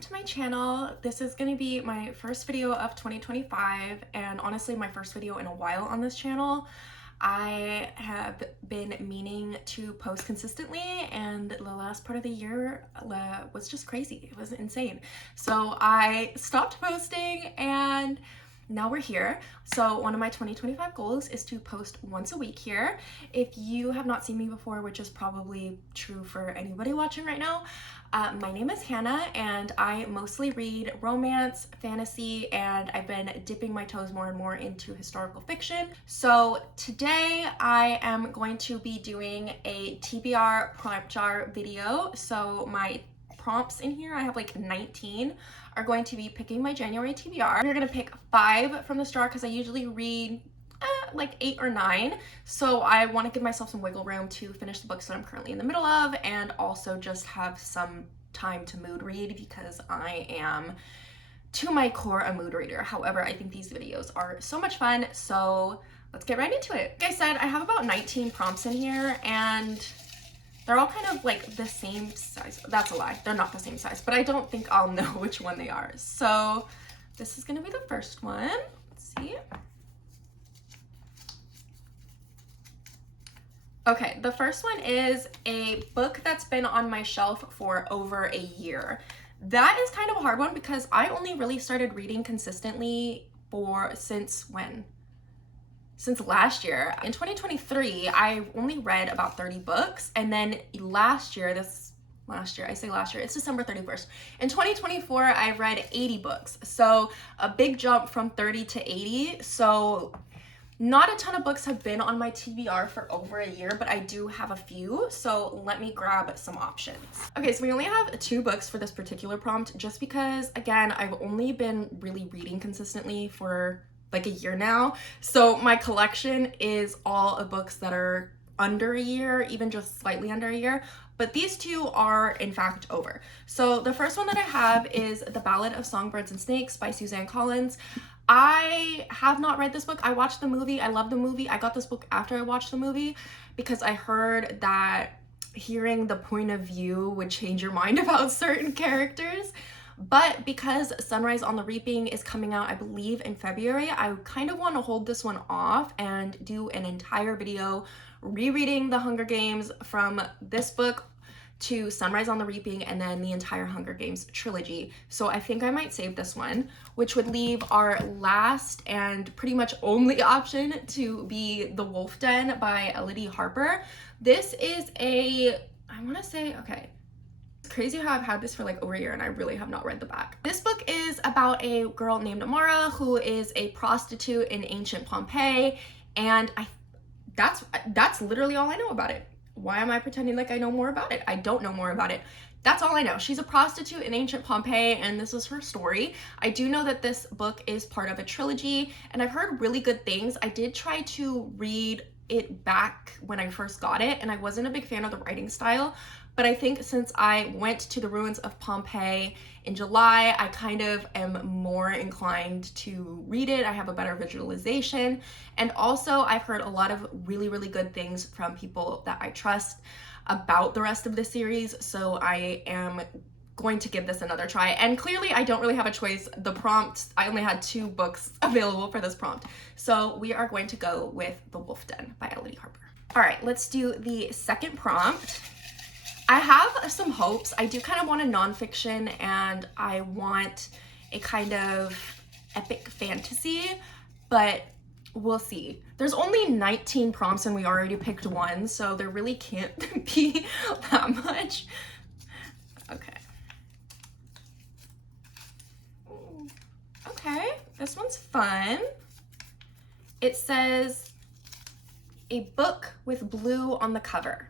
to my channel. This is going to be my first video of 2025 and honestly my first video in a while on this channel. I have been meaning to post consistently and the last part of the year was just crazy. It was insane. So I stopped posting and now we're here. So one of my 2025 goals is to post once a week here. If you have not seen me before, which is probably true for anybody watching right now, my name is Hannah and I mostly read romance, fantasy, and I've been dipping my toes more and more into historical fiction. So today I am going to be doing a TBR prompt jar video. So my prompts in here, I have like 19, are going to be picking my January TBR. We're gonna pick 5 from this jar because I usually read like 8 or 9. So I want to give myself some wiggle room to finish the books that I'm currently in the middle of and also just have some time to mood read because I am to my core a mood reader. However, I think these videos are so much fun, so let's get right into it. Like I said, I have about 19 prompts in here and they're all kind of like the same size. That's a lie. They're not the same size, but I don't think I'll know which one they are. So this is gonna be the first one. Let's see. Okay, the first one is a book that's been on my shelf for over a year. That is kind of a hard one because I only really started reading consistently since when? Since last year. In 2023, I only read about 30 books, and then last year, it's December 31st. In 2024, I read 80 books. So a big jump from 30 to 80. So not a ton of books have been on my TBR for over a year, but I do have a few. So let me grab some options. Okay, so we only have 2 books for this particular prompt just because, again, I've only been really reading consistently for like a year now. So my collection is all of books that are under a year, even just slightly under a year. But these 2 are in fact over. So the first one that I have is The Ballad of Songbirds and Snakes by Suzanne Collins. I have not read this book. I watched the movie. I love the movie. I got this book after I watched the movie because I heard that hearing the point of view would change your mind about certain characters. But because Sunrise on the Reaping is coming out, I believe, in February, I kind of want to hold this one off and do an entire video rereading The Hunger Games from this book to Sunrise on the Reaping and then the entire Hunger Games trilogy. So I think I might save this one, which would leave our last and pretty much only option to be The Wolf Den by Elodie Harper. This is crazy how I've had this for like over a year and I really have not read the back. This book is about a girl named Amara who is a prostitute in ancient Pompeii, and that's literally all I know about it. Why am I pretending like I know more about it? I don't know more about it. That's all I know. She's a prostitute in ancient Pompeii and this is her story. I do know that this book is part of a trilogy and I've heard really good things. I did try to read it back when I first got it and I wasn't a big fan of the writing style, but I think since I went to the ruins of Pompeii in July, I kind of am more inclined to read it. I have a better visualization. And also I've heard a lot of really, really good things from people that I trust about the rest of the series. So I am going to give this another try. And clearly I don't really have a choice. The prompt, I only had 2 books available for this prompt. So we are going to go with The Wolf Den by Elodie Harper. All right, let's do the second prompt. I have some hopes. I do kind of want a nonfiction and I want a kind of epic fantasy, but we'll see. There's only 19 prompts and we already picked 1, so there really can't be that much. Okay. Okay, this one's fun. It says, a book with blue on the cover.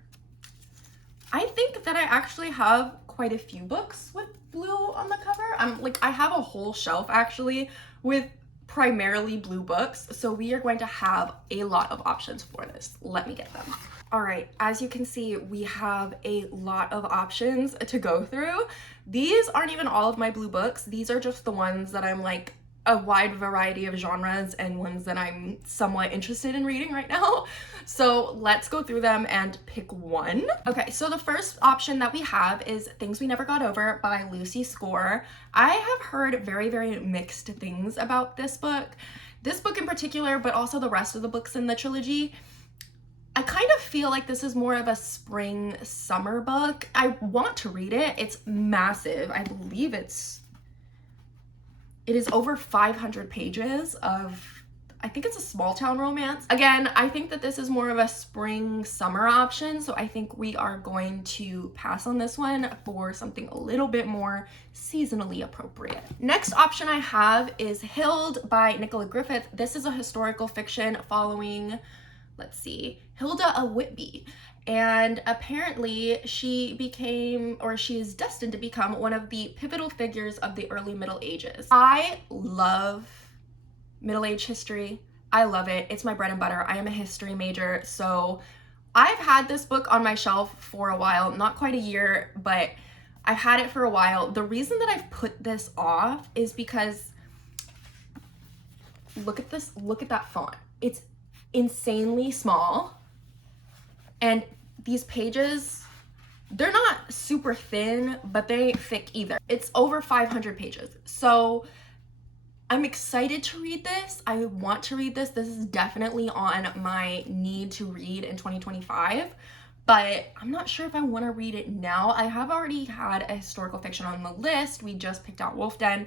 I think that I actually have quite a few books with blue on the cover. I have a whole shelf actually with primarily blue books. So we are going to have a lot of options for this. Let me get them. All right, as you can see, we have a lot of options to go through. These aren't even all of my blue books. These are just the ones that I'm like a wide variety of genres and ones that I'm somewhat interested in reading right now. So let's go through them and pick one. Okay, so the first option that we have is Things We Never Got Over by Lucy Score. I have heard very, very mixed things about this book. This book in particular, but also the rest of the books in the trilogy. I kind of feel like this is more of a spring summer book. I want to read it. It's massive. I believe it is over 500 pages of, I think it's a small town romance. Again, I think that this is more of a spring summer option, so I think we are going to pass on this one for something a little bit more seasonally appropriate. Next option I have is Hild by Nicola Griffith. This is a historical fiction following, let's see, Hilda a Whitby. And apparently she became, or she is destined to become, one of the pivotal figures of the early Middle Ages. I love Middle Age history. I love it. It's my bread and butter. I am a history major, so I've had this book on my shelf for a while, not quite a year, but I've had it for a while. The reason that I've put this off is because look at this, look at that font. It's insanely small. And these pages, they're not super thin, but they ain't thick either. It's over 500 pages. So I'm excited to read this. I want to read this. This is definitely on my need to read in 2025, but I'm not sure if I want to read it now. I have already had a historical fiction on the list. We just picked out Wolf Den.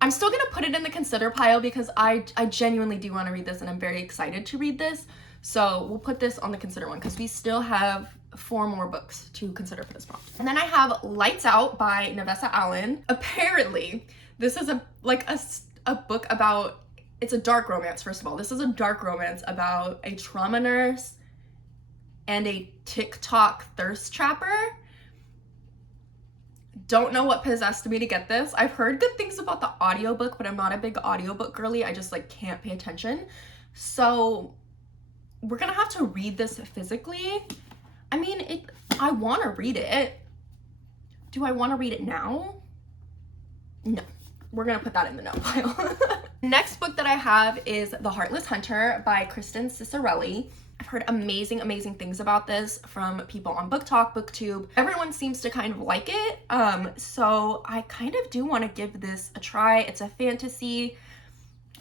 I'm still gonna put it in the consider pile because I genuinely do want to read this and I'm very excited to read this. So we'll put this on the consider one because we still have 4 more books to consider for this prompt. And then I have Lights Out by Nevessa Allen. Apparently, this is a book about, it's a dark romance, first of all. This is a dark romance about a trauma nurse and a TikTok thirst trapper. Don't know what possessed me to get this. I've heard good things about the audiobook, but I'm not a big audiobook girly. I just can't pay attention. So we're gonna have to read this physically. I mean, I want to read it. Do I want to read it now? No. We're gonna put that in the no pile. Next book that I have is The Heartless Hunter by Kristen Cicerelli. I've heard amazing, amazing things about this from people on Book Talk, BookTube. Everyone seems to kind of like it. So I kind of do want to give this a try. It's a fantasy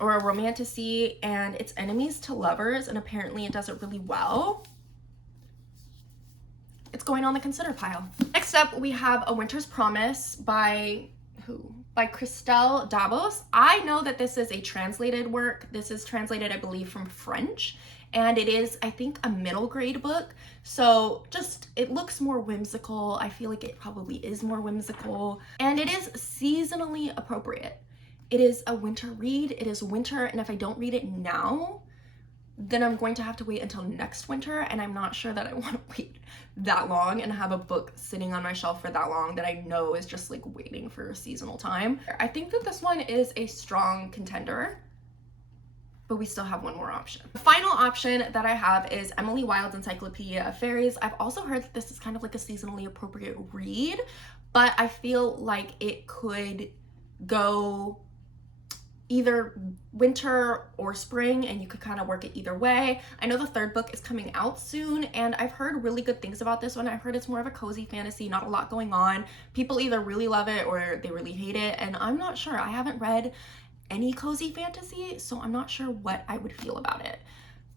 or a romantasy, and it's enemies to lovers, and apparently it does it really well. It's going on the consider pile. Next up, we have A Winter's Promise by who? By Christelle Davos. I know that this is a translated work. This is translated, I believe, from French, and it is, I think, a middle grade book. So just, it looks more whimsical. I feel like it probably is more whimsical, and it is seasonally appropriate. It is a winter read. It is winter, and if I don't read it now, then I'm going to have to wait until next winter, and I'm not sure that I want to wait that long and have a book sitting on my shelf for that long that I know is just waiting for a seasonal time. I think that this one is a strong contender, but we still have one more option. The final option that I have is Emily Wilde's Encyclopedia of Fairies. I've also heard that this is kind of a seasonally appropriate read, but I feel like it could go either winter or spring, and you could kind of work it either way. I know the 3rd book is coming out soon, and I've heard really good things about this one. I've heard it's more of a cozy fantasy, not a lot going on. People either really love it or they really hate it, and I'm not sure. I haven't read any cozy fantasy, so I'm not sure what I would feel about it.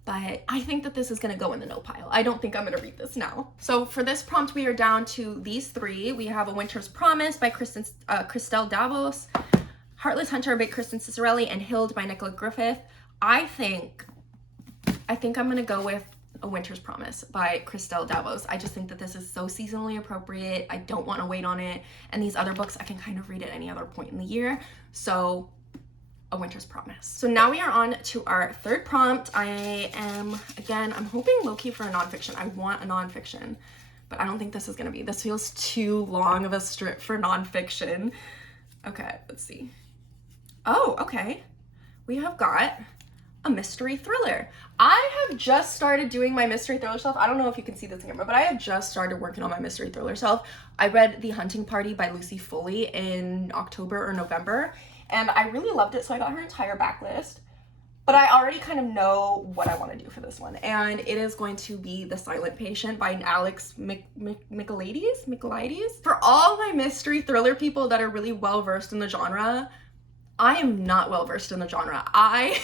But I think that this is gonna go in the no pile. I don't think I'm gonna read this now. So for this prompt, we are down to these 3. We have A Winter's Promise by Christelle Davos, Heartless Hunter by Kristen Cicerelli, and Hild by Nicola Griffith. I think I'm gonna go with A Winter's Promise by Christelle Davos. I just think that this is so seasonally appropriate. I don't want to wait on it, and these other books I can kind of read at any other point in the year. So A Winter's Promise. So now we are on to our 3rd prompt. I'm hoping low-key for a nonfiction. I want a nonfiction, but I don't think this is gonna be. This feels too long of a strip for nonfiction. Okay, let's see. Oh, okay. We have got a mystery thriller. I have just started doing my mystery thriller shelf. I don't know if you can see this camera, but I have just started working on my mystery thriller shelf. I read The Hunting Party by Lucy Foley in October or November, and I really loved it, so I got her entire backlist. But I already kind of know what I want to do for this one, and it is going to be The Silent Patient by Alex Michaelides. For all my mystery thriller people that are really well versed in the genre, I am not well versed in the genre. I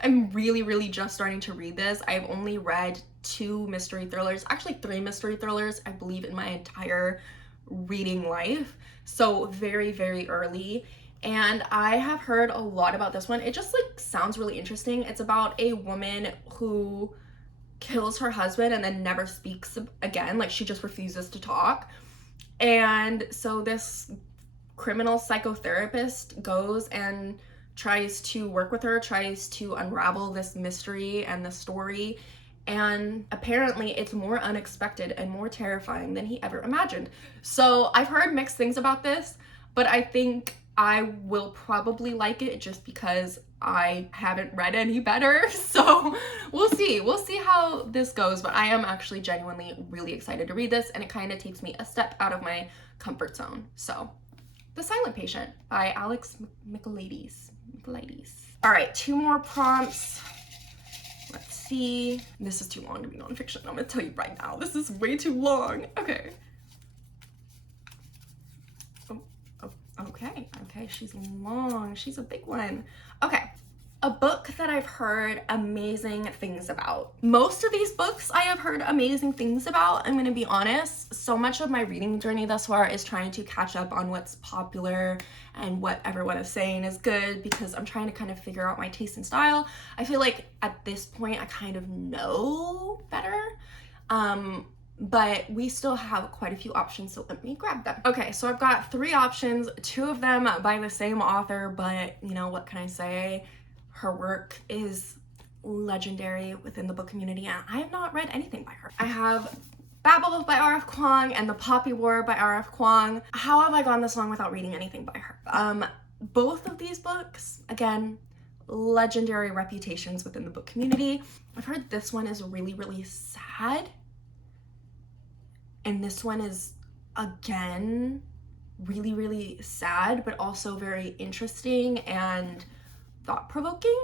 am really just starting to read this. I've only read 2 mystery thrillers, actually 3 mystery thrillers, I believe, in my entire reading life. So very early. And I have heard a lot about this one. It just like sounds really interesting. It's about a woman who kills her husband and then never speaks again. Like, she just refuses to talk. And so this criminal psychotherapist goes and tries to work with her, tries to unravel this mystery and the story. And apparently it's more unexpected and more terrifying than he ever imagined. So I've heard mixed things about this, but I think I will probably like it just because I haven't read any better. So we'll see how this goes, but I am actually genuinely really excited to read this, and it kind of takes me a step out of my comfort zone. So The Silent Patient by Alex Michaelides. All right, 2 more prompts. Let's see. This is too long to be nonfiction. I'm gonna tell you right now, this is way too long. Okay. Okay, she's long. She's a big one. Okay, a book that I've heard amazing things about. Most of these books I have heard amazing things about, I'm gonna be honest. So much of my reading journey thus far is trying to catch up on what's popular and what everyone is saying is good, because I'm trying to kind of figure out my taste and style. I feel like at this point I kind of know better. But we still have quite a few options, so let me grab them. Okay, so I've got 3 options, 2 of them by the same author, but you know, what can I say? Her work is legendary within the book community, and I have not read anything by her. I have Babel by R.F. Kuang and The Poppy War by R.F. Kuang. How have I gone this long without reading anything by her? Both of these books, again, legendary reputations within the book community. I've heard this one is really sad. And this one is, again, really sad, but also very interesting and thought-provoking.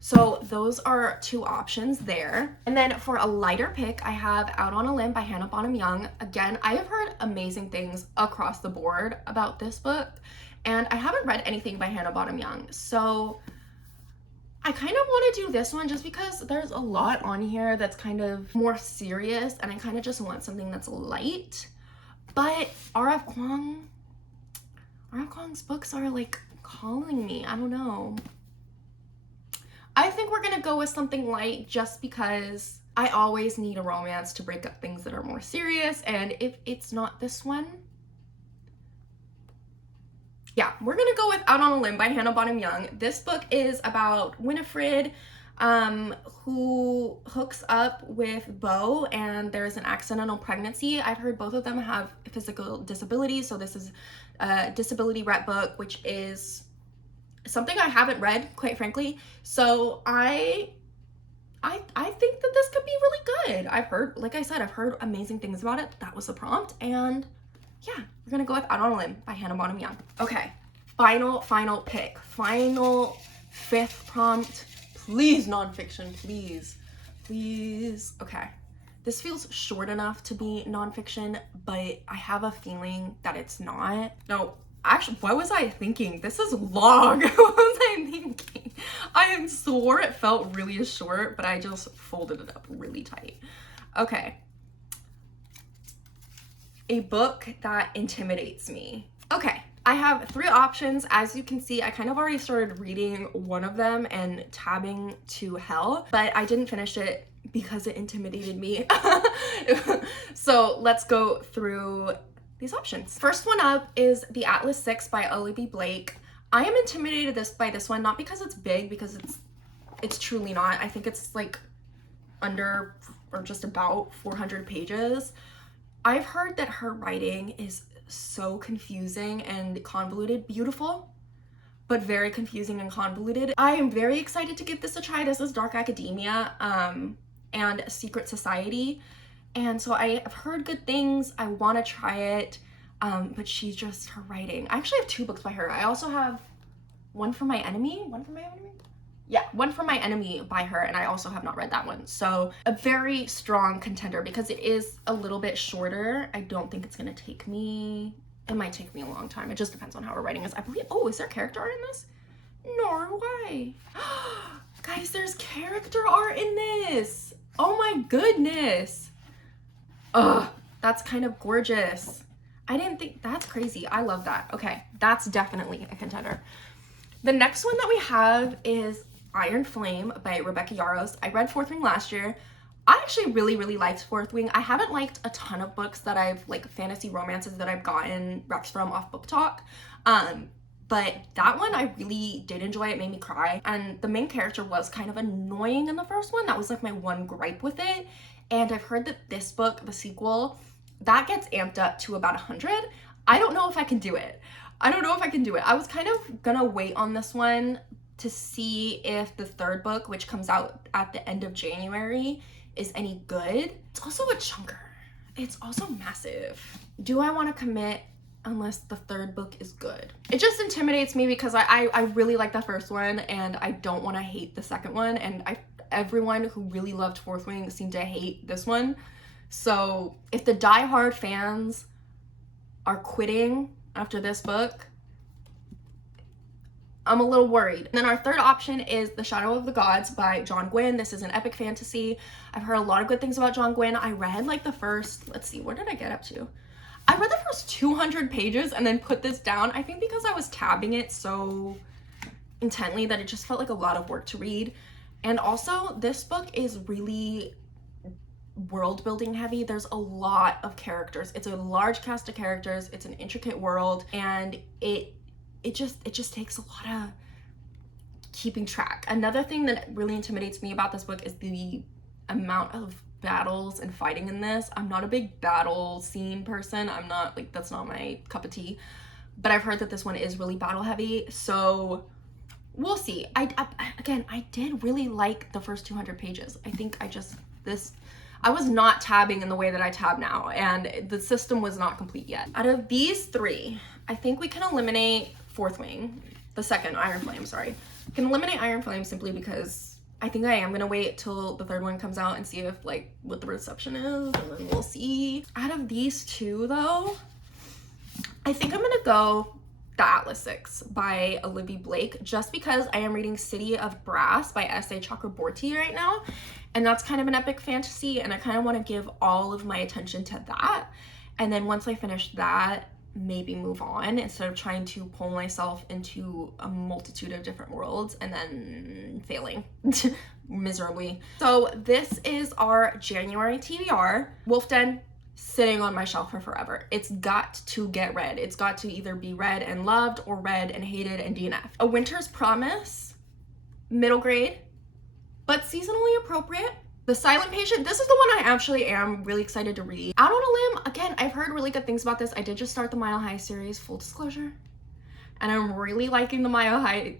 So those are 2 options there. And then for a lighter pick, I have Out on a Limb by Hannah Bonham Young. Again, I have heard amazing things across the board about this book, and I haven't read anything by Hannah Bonham Young. So I kind of want to do this one just because there's a lot on here that's kind of more serious, and I kind of just want something that's light. But R.F. Kuang's books are like calling me. I don't know. I think we're gonna go with something light just because I always need a romance to break up things that are more serious, and if it's not this one, yeah, we're gonna go with Out on a Limb by Hannah Bonham Young. This book is about Winifred, who hooks up with Beau, and there's an accidental pregnancy. I've heard both of them have physical disabilities, so this is a disability rep book, which is something I haven't read, quite frankly. So I think that this could be really good. I've heard, like I said, I've heard amazing things about it. That was the prompt, and yeah, we're gonna go with Out on a Limb by Hannah Bonham Young. Okay, final pick, final 5th prompt. Please, nonfiction, please. Okay, this feels short enough to be nonfiction, but I have a feeling that it's not. No, actually, what was I thinking? This is long. What was I thinking? I swore it felt really short, but I just folded it up really tight. Okay. A book that intimidates me. Okay, I have 3 options. As you can see, I kind of already started reading one of them and tabbing to hell, but I didn't finish it because it intimidated me. So let's go through these options. First one up is The Atlas 6 by Olivia Blake. I am intimidated by this one, not because it's big, because it's truly not. I think it's like under or just about 400 pages. I've heard that her writing is so confusing and convoluted, beautiful, but very confusing and convoluted. I am very excited to give this a try. This is dark academia and secret society. And so I have heard good things. I want to try it. But she's just, her writing. I actually have 2 books by her. I also have One for My Enemy. Yeah, One for My Enemy by her, and I also have not read that one. So a very strong contender because it is a little bit shorter. I don't think it's gonna take me, it might take me a long time. It just depends on how her writing is. I believe, oh, is there character art in this? Norway. Guys, there's character art in this. Oh my goodness. Ugh, that's kind of gorgeous. I didn't think, that's crazy. I love that. Okay, that's definitely a contender. The next one that we have is Iron Flame by Rebecca Yarros. I read Fourth Wing last year. I actually really liked Fourth Wing. I haven't liked a ton of books that I've, like fantasy romances that I've gotten recs from off Book Talk. But that one I really did enjoy. It made me cry. And the main character was kind of annoying in the first one. That was like my one gripe with it. And I've heard that this book, the sequel, that gets amped up to about 100. I don't know if I can do it. I was kind of gonna wait on this one to see if the 3rd book, which comes out at the end of January, is any good. It's also a chunker. It's also massive. Do I want to commit unless the 3rd book is good? It just intimidates me because I really like the first one and I don't want to hate the second one, and everyone who really loved Fourth Wing seemed to hate this one. So if the die-hard fans are quitting after this book, I'm a little worried. And then our 3rd option is The Shadow of the Gods by John Gwynne. This is an epic fantasy. I've heard a lot of good things about John Gwynne. I read like the first, let's see, where did I get up to? I read the first 200 pages and then put this down. I think because I was tabbing it so intently that it just felt like a lot of work to read. And also this book is really world building heavy. There's a lot of characters. It's a large cast of characters. It's an intricate world, and it just takes a lot of keeping track. Another thing that really intimidates me about this book is the amount of battles and fighting in this. I'm not a big battle scene person. I'm not, like, that's not my cup of tea, but I've heard that this one is really battle heavy, so we'll see. Again, I did really like the first 200 pages. I think I was not tabbing in the way that I tab now, and the system was not complete yet. Out of these 3, I think we can eliminate Fourth Wing, the second, Iron Flame, sorry. We can eliminate Iron Flame simply because I think I am gonna wait till the 3rd one comes out and see if, like, what the reception is, and then we'll see. Out of these 2 though, I think I'm gonna go The Atlas Six by Olivia Blake, just because I am reading City of Brass by S.A. Chakraborty right now, and that's kind of an epic fantasy, and I kind of want to give all of my attention to that. And then once I finish that, maybe move on instead of trying to pull myself into a multitude of different worlds and then failing miserably. So this is our January TBR. Wolf Den, sitting on my shelf for forever. It's got to get read. It's got to either be read and loved or read and hated and DNF. A Winter's Promise, middle grade, but seasonally appropriate. The Silent Patient, this is the one I actually am really excited to read. Out on a limb, again, I've heard really good things about this. I did just start the Mile High series, full disclosure, and I'm really liking the Mile High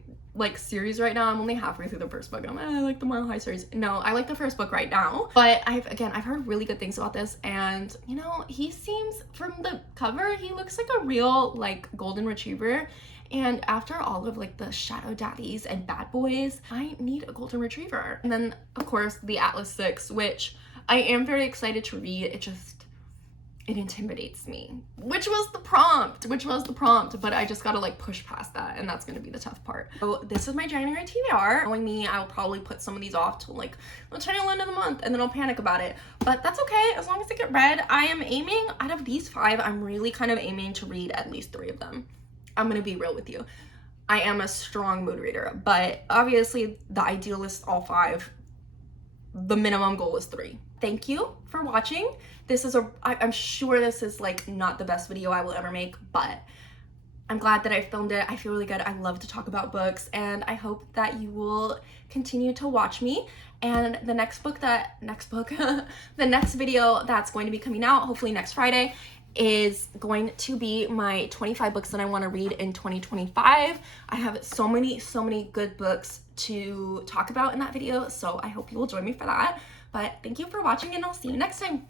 series right now. I'm only halfway through the first book and I like the Mile High series. No, I like the first book right now, but I've heard really good things about this, and you know, he seems, from the cover, he looks like a real golden retriever. And after all of the shadow daddies and bad boys, I need a golden retriever. And then of course the Atlas Six, which I am very excited to read. It intimidates me, which was the prompt, but I just gotta push past that, and that's gonna be the tough part. So this is my January TBR. Knowing me, I'll probably put some of these off till the tail end of the month, and then I'll panic about it, but that's okay as long as they get read. I am aiming, out of these 5, I'm really kind of aiming to read at least 3 of them. I'm gonna be real with you. I am a strong mood reader, but obviously the ideal is all 5. The minimum goal is 3. Thank you for watching. This is I'm sure this is not the best video I will ever make, but I'm glad that I filmed it. I feel really good. I love to talk about books, and I hope that you will continue to watch me. And the next video that's going to be coming out, hopefully next Friday, is going to be my 25 books that I want to read in 2025. I have so many good books to talk about in that video, so I hope you will join me for that. But thank you for watching, and I'll see you next time.